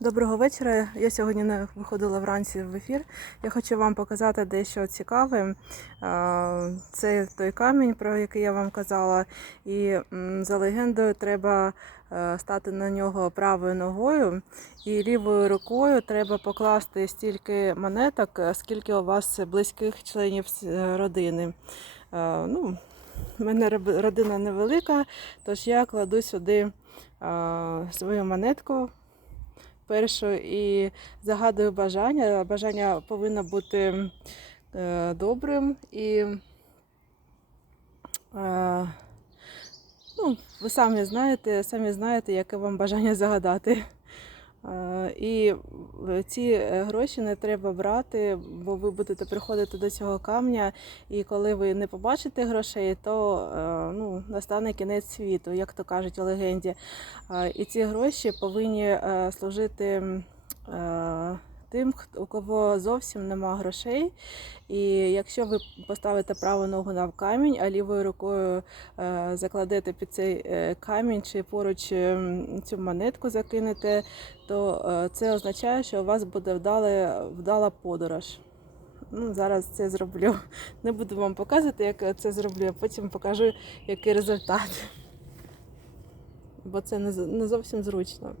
Доброго вечора. Я сьогодні не виходила вранці в ефір. Я хочу вам показати дещо цікаве. Це той камінь, про який я вам казала. І за легендою треба е, стати на нього правою ногою, і лівою рукою треба покласти стільки монеток, е, скільки у вас близьких членів е, родини. Е, Ну, в мене родина невелика, тож я кладу сюди свою монетку першу і загадую бажання. Бажання повинно бути е, добрим і е, ну, ви самі знаєте, самі знаєте, яке вам бажання загадати. Е, І ці е, гроші не треба брати, бо ви будете приходити до цього камня, і коли ви не побачите грошей, то е, ну, настане кінець світу, як то кажуть у легенді. Е, І ці гроші повинні е, служити е, тим, у кого зовсім нема грошей. І якщо ви поставите праву ногу на камінь, а лівою рукою е, закладете під цей е, камінь чи поруч ем, цю монетку закинете, то е, це означає, що у вас буде вдале, вдала подорож. Ну, зараз це зроблю. Не буду вам показувати, як це зроблю, а потім покажу, який результат. Бо це не зовсім зручно.